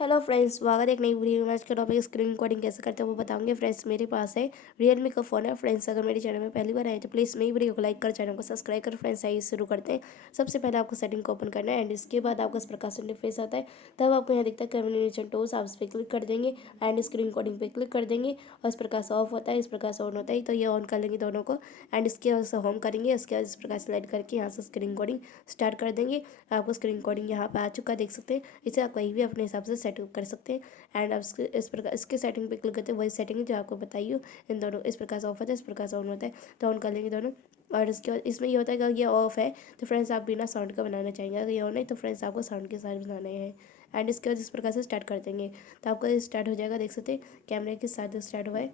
Hello friends, स्वागत है एक नई वीडियो में। आज का टॉपिक स्क्रीन रिकॉर्डिंग कैसे करते हैं वो बताऊंगे। फ्रेंड्स, मेरे पास है Realme का फ़ोन है। फ्रेंड्स, अगर मेरे चैनल में पहली बार आए तो प्लीज़ मेरी वीडियो को लाइक कर, चैनल को सब्सक्राइब कर। फ्रेंड्स, आइए शुरू करते हैं। सबसे पहले आपको सेटिंग को ओपन करना है एंड इसके बाद आपको इस प्रकार से इंटरफेस आता है। तब आपको यहाँ दिखता है कम्युनिकेशन टूल्स, आप इस पर क्लिक कर देंगे एंड स्क्रीन रिकॉर्डिंग पे क्लिक कर देंगे और इस प्रकार से ऑफ होता है, इस प्रकार से ऑन होता है। तो ये ऑन कर लेंगे दोनों को एंड इसके बाद से होम करेंगे। इसके बाद इस प्रकार से स्लाइड करके यहाँ से स्क्रीन रिकॉर्डिंग स्टार्ट कर देंगे। आपको स्क्रीन रिकॉर्डिंग यहाँ पे आ चुका देख सकते हैं। इसे आप कहीं भी अपने हिसाब से सेट कर सकते हैं एंड आप इस प्रकार इसके सेटिंग पे क्लिक करते हैं। वही सेटिंग है जो आपको बताई हो। इन दोनों इस प्रकार से ऑफ होता है, इस प्रकार से ऑन होता है। तो ऑन कर लेंगे दोनों। और इसके बाद इसमें ये होता है कि अगर ये ऑफ है तो फ्रेंड्स आप बिना साउंड का बनाना चाहेंगे, अगर ये ऑन है तो फ्रेंड्स आपको साउंड के साथ बनाने हैं। एंड इसके बाद इस प्रकार से स्टार्ट कर देंगे तो आपका स्टार्ट हो जाएगा। देख सकते हैं कैमरे के साथ स्टार्ट हुआ है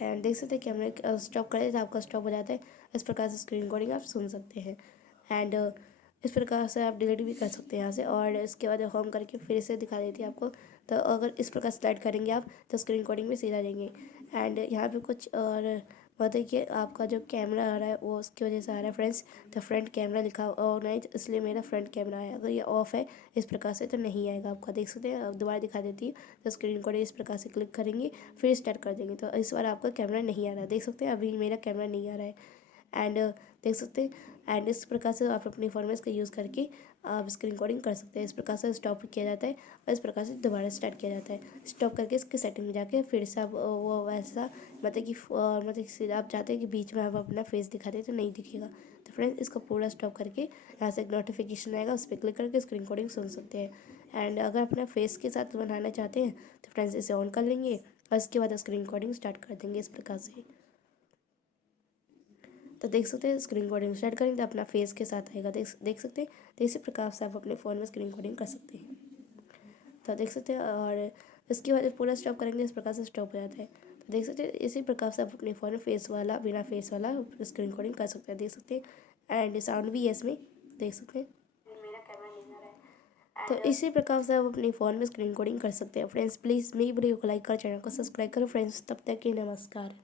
एंड देख सकते हैं कैमरे स्टॉप करें तो आपका स्टॉप हो जाता है। इस प्रकार से स्क्रीन रिकॉर्डिंग आप सुन सकते हैं एंड इस प्रकार से आप डिलीट भी कर सकते हैं यहाँ से। और इसके बाद होम करके फिर से दिखा देती है आपको। तो अगर इस प्रकार स्लाइड करेंगे आप तो स्क्रीन रिकॉर्डिंग में सीधा जाएंगे एंड यहाँ पे कुछ और बात है कि आपका जो कैमरा आ रहा है वो उसकी वजह से आ रहा है फ्रेंड्स। तो फ्रंट कैमरा लिखा ऑन है इसलिए मेरा फ्रंट कैमरा है। अगर ये ऑफ है इस प्रकार से तो नहीं आएगा आपका। देख सकते हैं, अब दोबारा दिखा देती है। तो स्क्रीन रिकॉर्डिंग इस प्रकार से क्लिक करेंगे फिर स्टार्ट कर देंगे तो इस बार आपका कैमरा नहीं आ रहा है। देख सकते हैं अभी मेरा कैमरा नहीं आ रहा है एंड देख सकते हैं। एंड इस प्रकार से आप अपने फ़ोन में इसका यूज़ करके आप स्क्रीन रिकॉर्डिंग कर सकते हैं। इस प्रकार से स्टॉप किया जाता है और इस प्रकार से दोबारा स्टार्ट किया जाता है। स्टॉप करके इसकी सेटिंग में जाके फिर से आप वो वैसा मतलब कि सीधा आप चाहते हैं कि बीच में आप अपना फेस दिखा दें तो नहीं दिखेगा। तो फ्रेंड्स, इसको पूरा स्टॉप करके यहाँ से एक नोटिफिकेशन आएगा, उस पर क्लिक करके स्क्रीन रिकॉर्डिंग सुन सकते हैं। एंड अगर अपना फेस के साथ बनाना चाहते हैं तो फ्रेंड्स इसे ऑन कर लेंगे और इसके बाद स्क्रीन रिकॉर्डिंग स्टार्ट कर देंगे इस प्रकार से। तो देख सकते हैं स्क्रीन रिकॉर्डिंग स्टार्ट करेंगे तो अपना फेस के साथ आएगा। देख सकते हैं। तो इसी प्रकार से आप अपने फ़ोन में स्क्रीन रिकॉर्डिंग कर सकते हैं। तो देख सकते हैं और इसके बाद पूरा स्टॉप करेंगे इस प्रकार से स्टॉप हो जाता है। तो देख सकते हैं इसी प्रकार से आप अपने फ़ोन में फेस वाला बिना फेस वाला स्क्रीन रिकॉर्डिंग कर सकते हैं। देख सकते हैं एंड साउंड भी है इसमें, देख सकते हैं। तो इसी प्रकार से आप अपने फ़ोन में स्क्रीन रिकॉर्डिंग कर सकते हैं। फ्रेंड्स, प्लीज़ मेरी वीडियो को लाइक कर, चैनल को सब्सक्राइब करो। फ्रेंड्स, तब तक के नमस्कार।